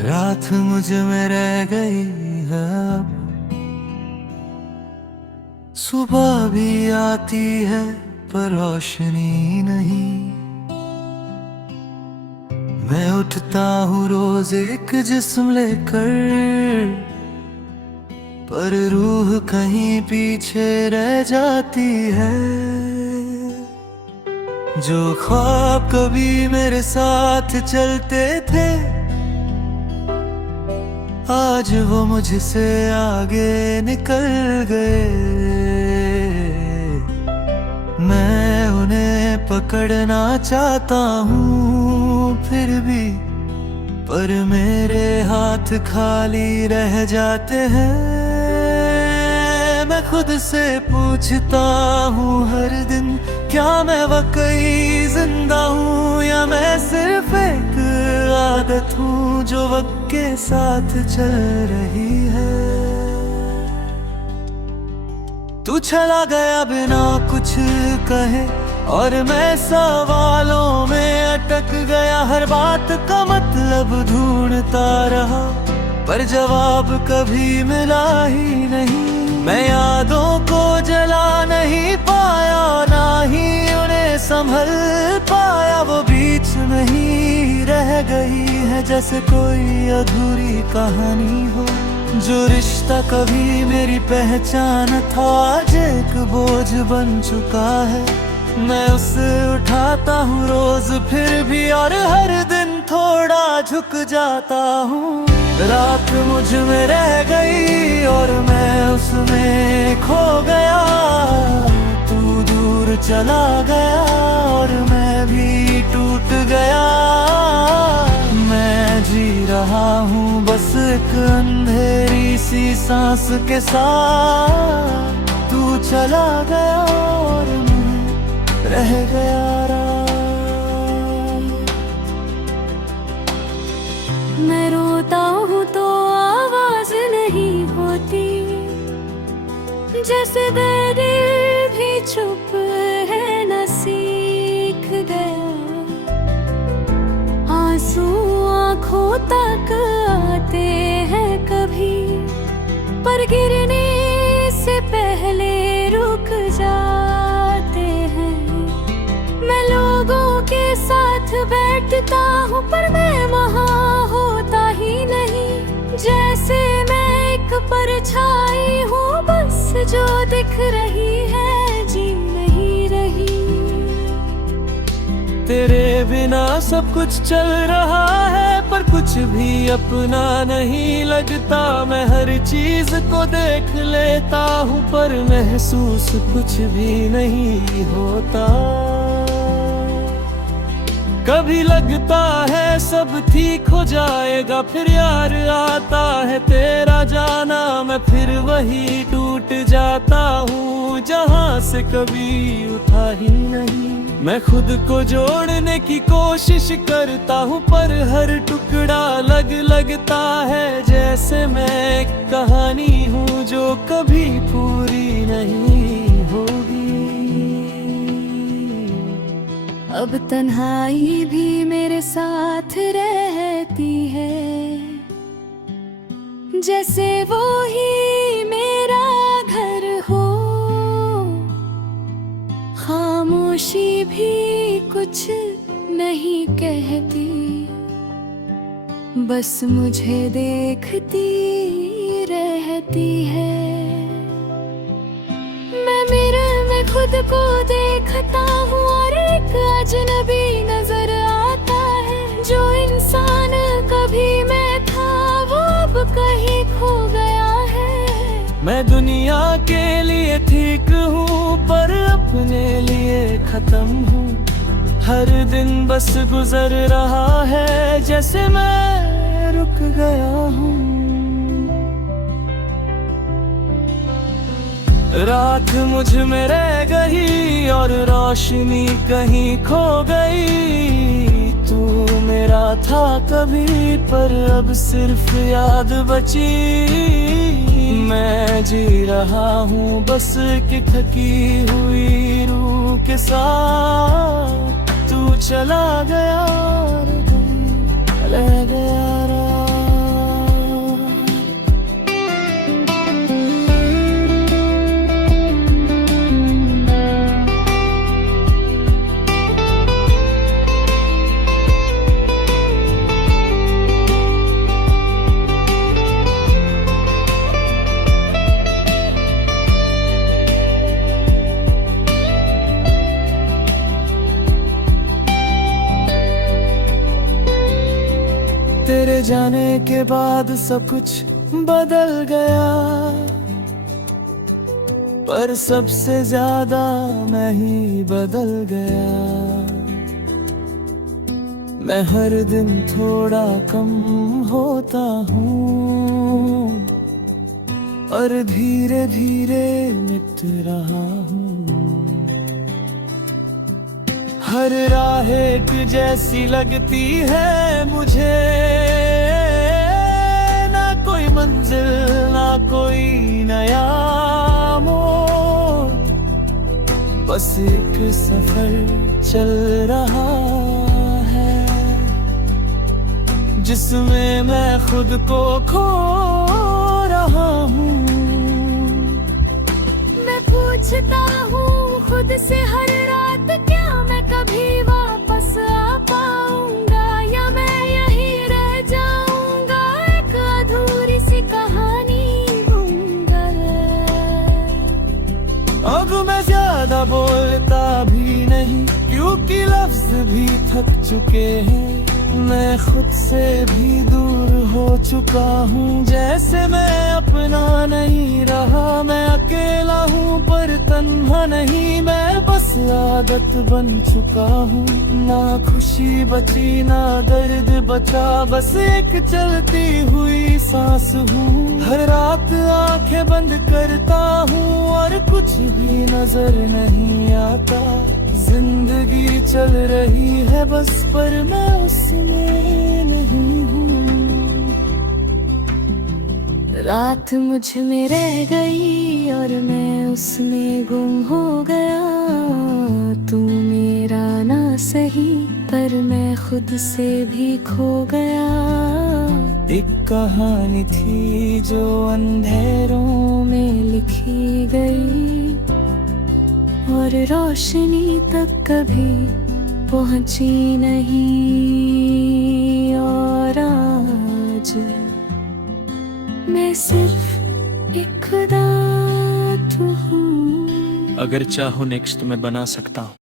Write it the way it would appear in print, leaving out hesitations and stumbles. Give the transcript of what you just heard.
रात मुझ में रह गई है अब, सुबह भी आती है पर रोशनी नहीं। मैं उठता हूँ रोज एक जिस्म लेकर, पर रूह कहीं पीछे रह जाती है। जो ख्वाब कभी मेरे साथ चलते थे, आज वो मुझसे आगे निकल गए। मैं उन्हें पकड़ना चाहता हूँ फिर भी, पर मेरे हाथ खाली रह जाते हैं। मैं खुद से पूछता हूँ हर दिन, क्या मैं वाकई जिंदा हूँ या मैं सिर्फ एक आदत हूँ जो वक्त के साथ चल रही है। तू चला गया बिना कुछ कहे और मैं सवालों में अटक गया। हर बात का मतलब ढूंढता रहा पर जवाब कभी मिला ही नहीं। मैं यादों को जला नहीं पाया, ना ही उन्हें संभल पाया। वो बीच में ही रह गई है जैसे कोई अधूरी कहानी हो। जो रिश्ता कभी मेरी पहचान था आज एक बोझ बन चुका है। मैं उसे उठाता हूँ रोज फिर भी, और हर दिन थोड़ा झुक जाता हूँ। रात मुझ में रह गई और मैं उसमें खो गया। तू दूर चला गया और मैं भी टूट गया। मैं जी रहा हूँ बस एक अंधेरी सी सांस के साथ। तू चला गया और मैं रह गया रात। मैं रोता हूँ तो आवाज नहीं होती, जैसे दिल भी चुप है न सीख गया। आंसू आँखों तक आते हैं कभी, पर गिरने से पहले रुक जाते हैं। मैं लोगों के साथ बैठता हूँ पर मैं वहाँ होता ही नहीं। जैसे मैं एक परछाई हूँ बस जो दिख रही है, जी नहीं रही। तेरे बिना सब कुछ चल रहा है पर कुछ भी अपना नहीं लगता। मैं हर चीज को देख लेता हूँ पर महसूस कुछ भी नहीं होता। कभी लगता है सब ठीक हो जाएगा, फिर यार आता है तेरा जाना। मैं फिर वही टूट जाता हूँ जहाँ से कभी उठा ही नहीं। मैं खुद को जोड़ने की कोशिश करता हूँ पर हर टुकड़ा लगता है जैसे मैं एक कहानी हूँ जो कभी पूरी नहीं होगी। अब तन्हाई भी मेरे साथ रहती है, जैसे वो ही मेरा घर हो। खामोशी भी कुछ नहीं कहती, बस मुझे देखती रहती है। मैं मिरर में खुद को देखता हूँ और एक अजनबी नजर आता है। जो इंसान कभी मैं था वो अब कहीं खो गया है। मैं दुनिया के लिए ठीक हूँ पर अपने लिए खत्म हूँ। हर दिन बस गुजर रहा है जैसे मैं रुक गया हूँ। रात मुझ में रह गई और रोशनी कहीं खो गई। तू मेरा था कभी पर अब सिर्फ याद बची। मैं जी रहा हूँ बस कि थकी हुई रूह के साथ। तू चला गया और रह गया रात। तेरे जाने के बाद सब कुछ बदल गया, पर सबसे ज्यादा मैं ही बदल गया। मैं हर दिन थोड़ा कम होता हूँ और धीरे धीरे मिट रहा हूँ। हर राह एक जैसी लगती है मुझे, ना कोई मंजिल ना कोई नया मोड़, बस एक सफर चल रहा है जिसमें मैं खुद को खो रहा हूँ। मैं पूछता हूँ खुद से हर रात, क्या मैं कभी वापस आ पाऊंगा, या मैं यहीं रह जाऊंगा एक अधूरी सी कहानी बनकर। अब मैं ज्यादा बोलता भी नहीं, क्योंकि लफ्ज भी थक चुके हैं। मैं खुद से भी दूर हो चुका हूँ, जैसे मैं अपना नहीं रहा। मैं अकेला हूँ पर तन्हा नहीं, मैं बस आदत बन चुका हूँ। ना खुशी बची ना दर्द बचा, बस एक चलती हुई सांस हूँ। हर रात आंखें बंद करता हूँ और कुछ भी नजर नहीं आता। जिंदगी चल रही है बस, पर मैं उसमें नहीं हूँ। रात मुझ में रह गई और मैं उसमें गुम हो गया। तू मेरा ना सही, पर मैं खुद से भी खो गया। एक कहानी थी जो अंधेरों में लिखी गई और रोशनी तक कभी पहुंची नहीं। और आज मैं सिर्फ एक खुदा हूँ। अगर चाहो नेक्स्ट मैं बना सकता हूँ।